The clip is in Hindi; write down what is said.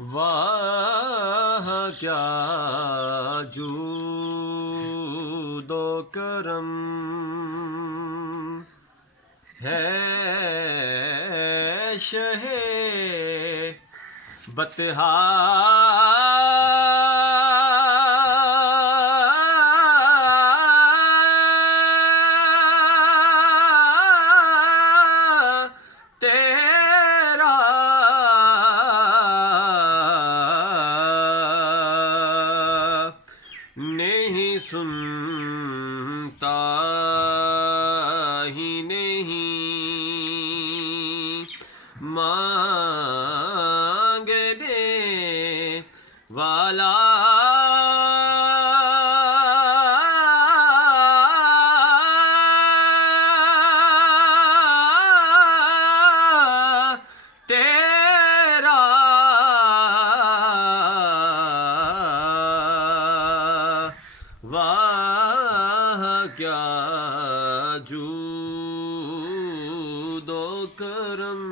वाह क्या जूदो करम है शहे बतहा तेरा नहीं सुनता ही नहीं मांगने वाला तेरा वाह क्या जूदो करम।